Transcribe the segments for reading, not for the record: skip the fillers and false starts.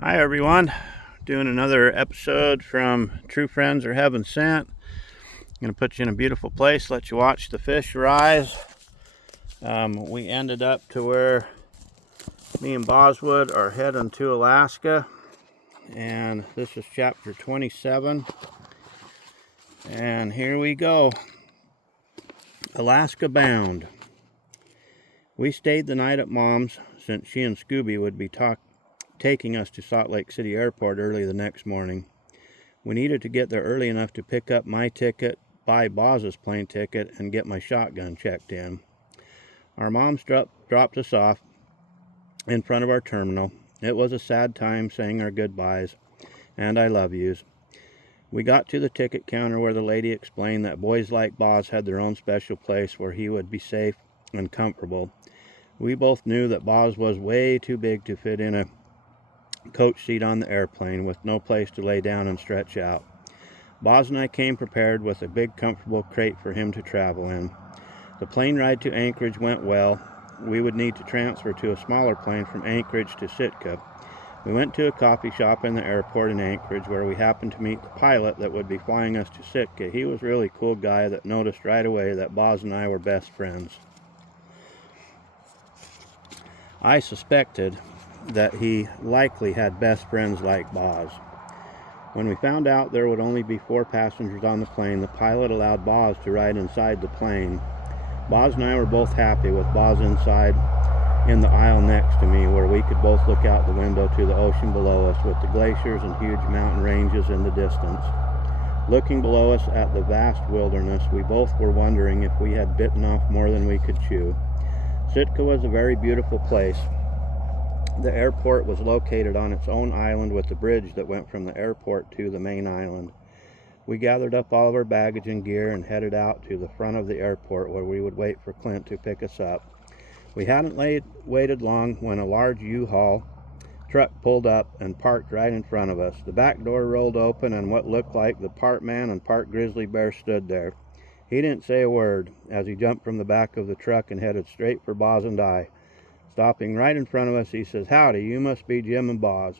Hi everyone, doing another episode from True Friends or Heaven Sent. I'm going to put you in a beautiful place, let you watch the fish rise. We ended up to where me and Boswood are heading to Alaska, and this is chapter 27, and here we go. Alaska bound. We stayed the night at Mom's since she and Scooby would be taking us to Salt Lake City Airport early the next morning. We needed to get there early enough to pick up my ticket, buy Boz's plane ticket, and get my shotgun checked in. Our moms dropped us off in front of our terminal. It was a sad time saying our goodbyes and I love yous. We got to the ticket counter where the lady explained that boys like Boz had their own special place where he would be safe and comfortable. We both knew that Boz was way too big to fit in a coach seat on the airplane with no place to lay down and stretch out. Boz and I came prepared with a big comfortable crate for him to travel in. The plane ride to Anchorage went well. We would need to transfer to a smaller plane from Anchorage to Sitka. We went to a coffee shop in the airport in Anchorage where we happened to meet the pilot that would be flying us to Sitka. He was a really cool guy that noticed right away that Boz and I were best friends. I suspected that he likely had best friends like Boz. When we found out there would only be 4 passengers on the plane, the pilot allowed Boz to ride inside the plane. Boz and I were both happy with Boz inside in the aisle next to me where we could both look out the window to the ocean below us with the glaciers and huge mountain ranges in the distance. Looking below us at the vast wilderness, we both were wondering if we had bitten off more than we could chew. Sitka was a very beautiful place. The airport was located on its own island with a bridge that went from the airport to the main island. We gathered up all of our baggage and gear and headed out to the front of the airport where we would wait for Clint to pick us up. We hadn't waited long when a large U-Haul truck pulled up and parked right in front of us. The back door rolled open and what looked like the part man and part grizzly bear stood there. He didn't say a word as he jumped from the back of the truck and headed straight for Boz and I. Stopping right in front of us, he says, "Howdy, you must be Jim and Boz."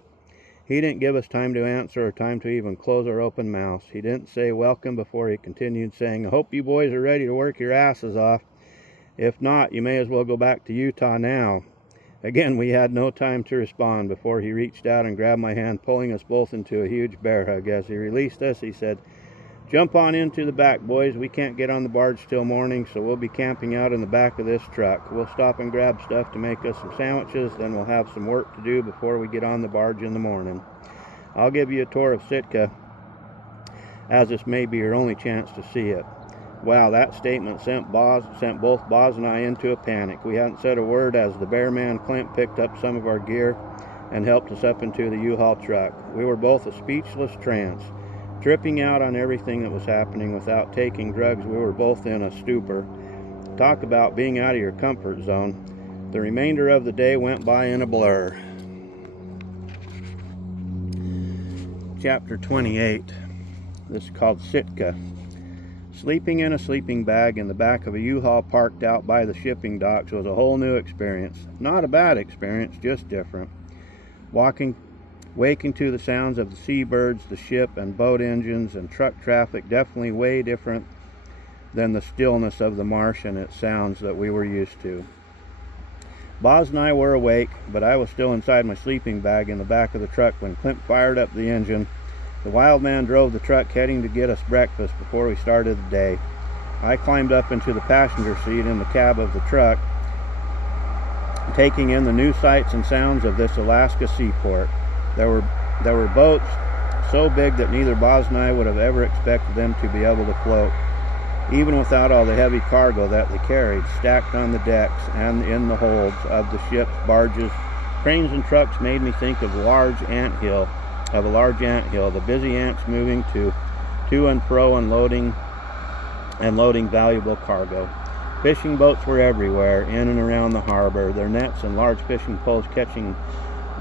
He didn't give us time to answer or time to even close our open mouths. He didn't say welcome before he continued saying, "I hope you boys are ready to work your asses off. If not, you may as well go back to Utah now." Again, we had no time to respond before he reached out and grabbed my hand, pulling us both into a huge bear hug. As he released us, he said, "Jump on into the back, boys. We can't get on the barge till morning, so we'll be camping out in the back of this truck. We'll stop and grab stuff to make us some sandwiches, then we'll have some work to do before we get on the barge in the morning. I'll give you a tour of Sitka, as this may be your only chance to see it." Wow, that statement sent both Boz and I into a panic. We hadn't said a word as the bear man Clint picked up some of our gear and helped us up into the U-Haul truck. We were both a speechless trance. Tripping out on everything that was happening without taking drugs, we were both in a stupor. Talk about being out of your comfort zone. The remainder of the day went by in a blur. Chapter 28. This is called Sitka. Sleeping in a sleeping bag in the back of a U-Haul parked out by the shipping docks was a whole new experience. Not a bad experience, just different. Waking to the sounds of the seabirds, the ship and boat engines and truck traffic, definitely way different than the stillness of the marsh and its sounds that we were used to. Boz and I were awake, but I was still inside my sleeping bag in the back of the truck when Clint fired up the engine. The wild man drove the truck heading to get us breakfast before we started the day. I climbed up into the passenger seat in the cab of the truck, taking in the new sights and sounds of this Alaska seaport. There were boats so big that neither Boz and I would have ever expected them to be able to float, even without all the heavy cargo that they carried, stacked on the decks and in the holds of the ship's barges. Cranes and trucks made me think of a large anthill, the busy ants moving to and fro and loading valuable cargo. Fishing boats were everywhere, in and around the harbor, their nets and large fishing poles catching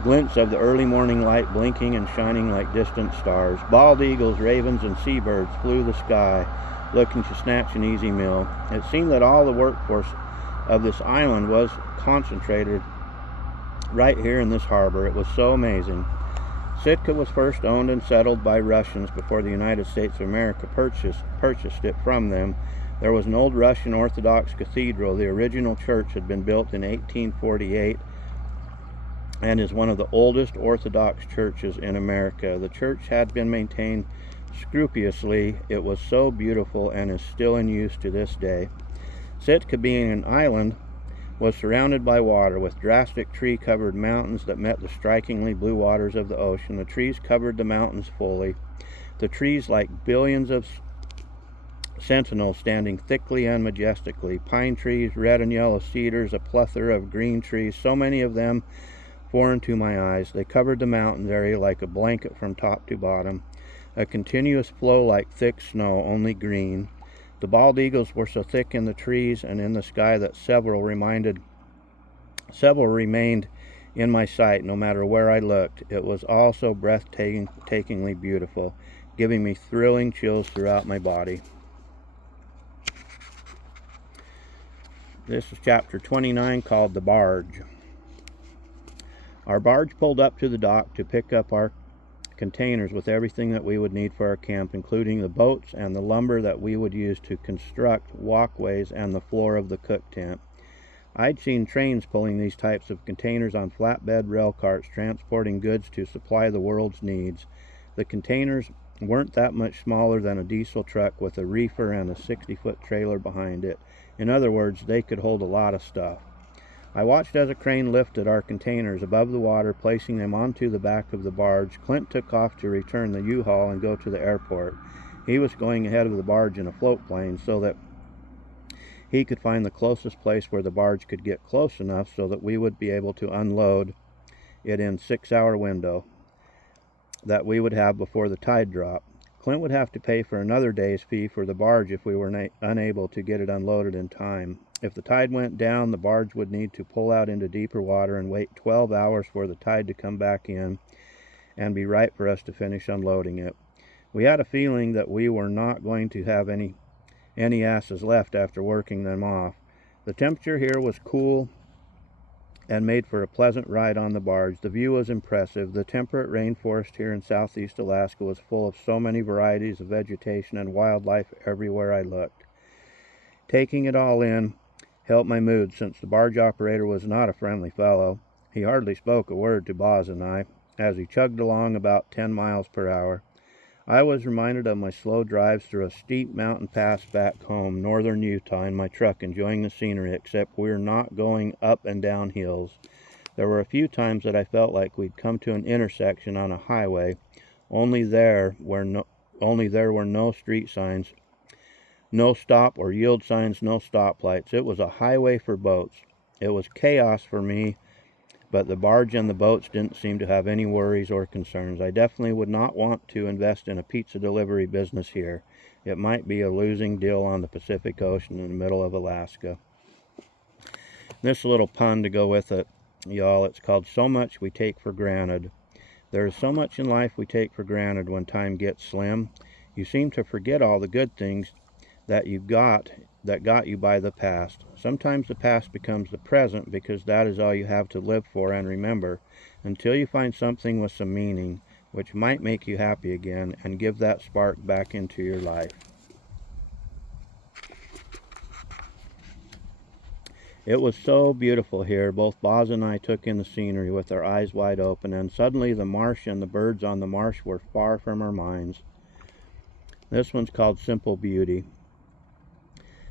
glints of the early morning light blinking and shining like distant stars. Bald eagles, ravens, and seabirds flew the sky, looking to snatch an easy meal. It seemed that all the workforce of this island was concentrated right here in this harbor. It was so amazing. Sitka was first owned and settled by Russians before the United States of America purchased it from them. There was an old Russian Orthodox cathedral. The original church had been built in 1848 and is one of the oldest Orthodox churches in America. The church had been maintained scrupulously. It was so beautiful and is still in use to this day. Sitka, being an island, was surrounded by water, with drastic tree-covered mountains that met the strikingly blue waters of the ocean. The trees covered the mountains fully. The trees, like billions of sentinels, standing thickly and majestically. Pine trees, red and yellow cedars, a plethora of green trees, so many of them foreign to my eyes. They covered the mountains area like a blanket from top to bottom. A continuous flow like thick snow, only green. The bald eagles were so thick in the trees and in the sky that several remained in my sight no matter where I looked. It was all so breathtakingly beautiful, giving me thrilling chills throughout my body. This is chapter 29, called The Barge. Our barge pulled up to the dock to pick up our containers with everything that we would need for our camp, including the boats and the lumber that we would use to construct walkways and the floor of the cook tent. I'd seen trains pulling these types of containers on flatbed rail carts, transporting goods to supply the world's needs. The containers weren't that much smaller than a diesel truck with a reefer and a 60-foot trailer behind it. In other words, they could hold a lot of stuff. I watched as a crane lifted our containers above the water, placing them onto the back of the barge. Clint took off to return the U-Haul and go to the airport. He was going ahead of the barge in a float plane so that he could find the closest place where the barge could get close enough so that we would be able to unload it in 6-hour window that we would have before the tide drop. Clint would have to pay for another day's fee for the barge if we were unable to get it unloaded in time. If the tide went down, the barge would need to pull out into deeper water and wait 12 hours for the tide to come back in and be right for us to finish unloading it. We had a feeling that we were not going to have any asses left after working them off. The temperature here was cool and made for a pleasant ride on the barge. The view was impressive. The temperate rainforest here in southeast Alaska was full of so many varieties of vegetation and wildlife everywhere I looked. Taking it all in helped my mood, since the barge operator was not a friendly fellow. He hardly spoke a word to Boz and I as he chugged along about 10 miles per hour. I was reminded of my slow drives through a steep mountain pass back home, northern Utah, in my truck, enjoying the scenery, except we're not going up and down hills. There were a few times that I felt like we'd come to an intersection on a highway, only there were no street signs, no stop or yield signs, no stoplights. It was a highway for boats. It was chaos for me, but the barge and the boats didn't seem to have any worries or concerns. I definitely would not want to invest in a pizza delivery business here. It might be a losing deal on the Pacific Ocean in the middle of Alaska. This little pun to go with it, y'all, it's called So Much We Take for Granted. There is so much in life we take for granted when time gets slim. You seem to forget all the good things that got you by the past. Sometimes the past becomes the present because that is all you have to live for and remember, until you find something with some meaning, which might make you happy again and give that spark back into your life. It was so beautiful here. Both Boz and I took in the scenery with our eyes wide open, and suddenly the marsh and the birds on the marsh were far from our minds. This one's called Simple Beauty.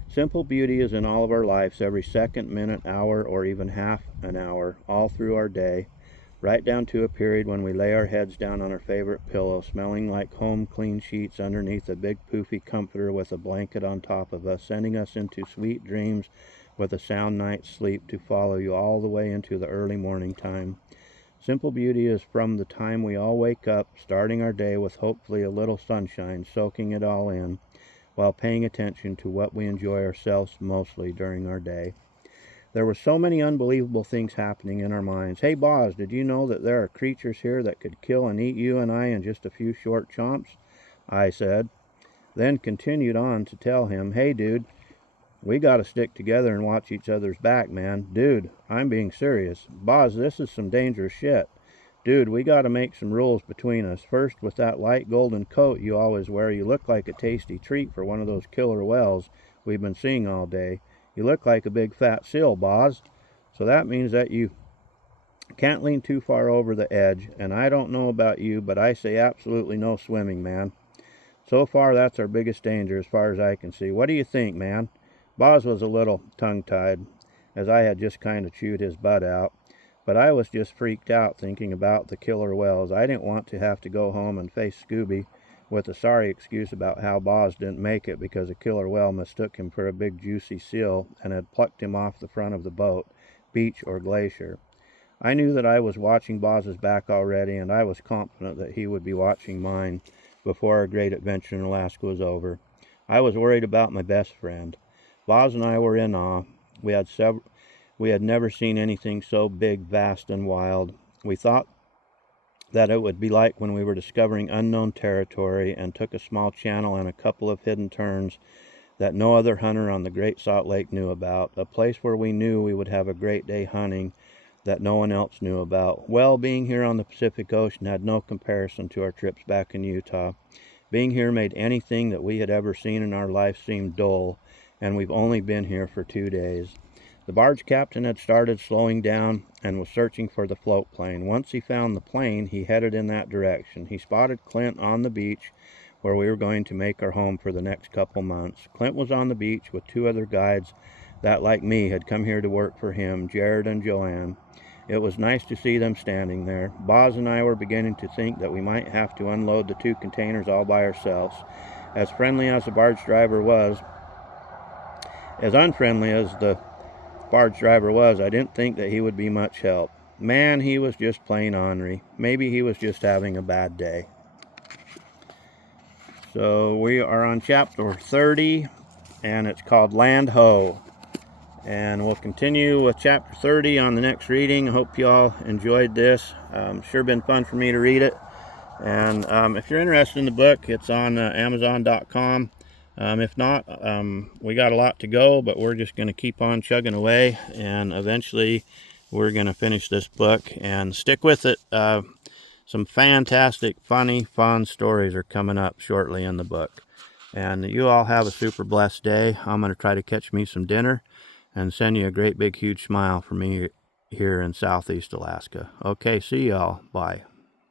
Simple beauty is in all of our lives, every second, minute, hour, or even half an hour, all through our day, right down to a period when we lay our heads down on our favorite pillow, smelling like home clean sheets underneath a big poofy comforter with a blanket on top of us, sending us into sweet dreams with a sound night's sleep to follow you all the way into the early morning time. Simple beauty is from the time we all wake up, starting our day with hopefully a little sunshine, soaking it all in, while paying attention to what we enjoy ourselves mostly during our day. There were so many unbelievable things happening in our minds. Hey, Boz, did you know that there are creatures here that could kill and eat you and I in just a few short chomps? I said, then continued on to tell him, hey, dude, we gotta stick together and watch each other's back, man. Dude, I'm being serious. Boz, this is some dangerous shit. Dude, we got to make some rules between us. First, with that light golden coat you always wear, you look like a tasty treat for one of those killer whales we've been seeing all day. You look like a big fat seal, boss. So that means that you can't lean too far over the edge, and I don't know about you, but I say absolutely no swimming, man. So far, that's our biggest danger as far as I can see. What do you think, man? Boz was a little tongue-tied, as I had just kind of chewed his butt out. But I was just freaked out thinking about the killer whales. I didn't want to have to go home and face Scooby with a sorry excuse about how Boz didn't make it because a killer whale mistook him for a big juicy seal and had plucked him off the front of the boat, beach, or glacier. I knew that I was watching Boz's back already, and I was confident that he would be watching mine before our great adventure in Alaska was over. I was worried about my best friend. Boz and I were in awe. We had never seen anything so big, vast, and wild. We thought that it would be like when we were discovering unknown territory and took a small channel and a couple of hidden turns that no other hunter on the Great Salt Lake knew about, a place where we knew we would have a great day hunting that no one else knew about. Well, being here on the Pacific Ocean had no comparison to our trips back in Utah. Being here made anything that we had ever seen in our life seem dull, and we've only been here for 2 days. The barge captain had started slowing down and was searching for the float plane. Once he found the plane, he headed in that direction. He spotted Clint on the beach where we were going to make our home for the next couple months. Clint was on the beach with 2 other guides that, like me, had come here to work for him, Jared and Joanne. It was nice to see them standing there. Boz and I were beginning to think that we might have to unload the 2 containers all by ourselves. As friendly as the barge driver was, as unfriendly as the barge driver was, I didn't think that he would be much help. Man, he was just plain ornery. Maybe he was just having a bad day. So we are on chapter 30, and it's called Land Ho. And we'll continue with chapter 30 on the next reading. I hope you all enjoyed this. Sure been fun for me to read it. And if you're interested in the book, it's on Amazon.com. If not, we got a lot to go, but we're just going to keep on chugging away, and eventually we're going to finish this book, and stick with it. Some fantastic, funny, fun stories are coming up shortly in the book. And you all have a super blessed day. I'm going to try to catch me some dinner and send you a great big huge smile from me here in Southeast Alaska. Okay, see y'all. Bye.